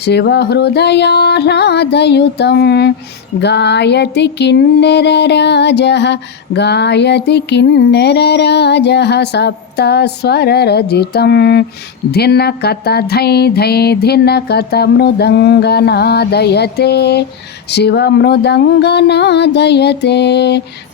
शिवहृदयाह्लादयुतं गायति किन्नरराजः गायति किन्नरराजः सप्तस्वररजितं। धिनकत धै धै धिनकत मृदङ्गनादयते शिवमृदङ्गनादयते।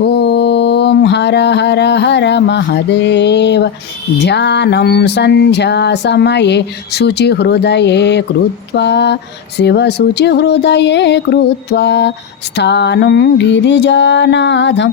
ॐ हर हर हर महदेव। ध्यानं सन्ध्यासमये शुचिहृदये कृत्वा शिवशुचिहृदये कृत्वा स्थानं गिरिजानाथं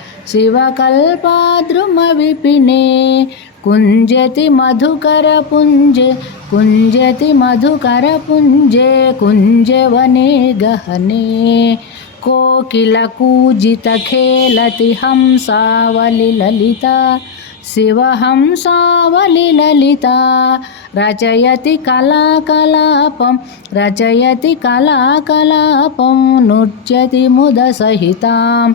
शिवकल्पाद्रुमविपिने कुञ्जति मधुकरपुञ्जे कुञ्जति मधुकरपुञ्जे कुञ्जवने गहने कोकिलकूजितखेलति हंसावलिललिता शिवहंसावलिललिता रचयति कलाकलापं रचयति कलाकलापं नृत्यति मुदसहिताम्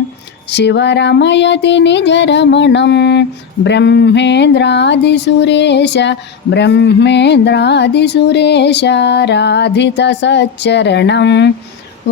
शिवरमयति निजरमणं ब्रह्मेन्द्रादिसुरेश ब्रह्मेन्द्रादिसुरेश राधितसच्चरणम्। ॐ